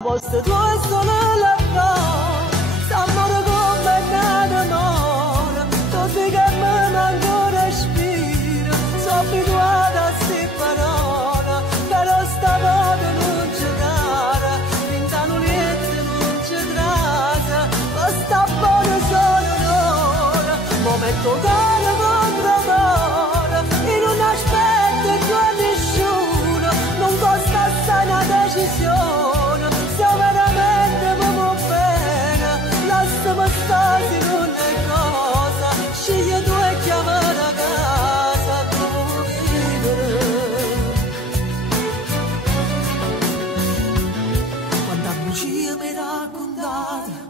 Posto tuo solo la fa, s'amore come nada mora, tutti che mi manco respiro, sono abituata a sti parole, però stavolta non c'è cara, pintano niente non c'è trasa, questa buona solo un'ora, momento cuore contro cuore, e non aspetto più nessuno, non costa assai una decisione. Stasi con le cose, scegli tu e chiama la casa, tu vivere. Quanta bugia mi raccontata.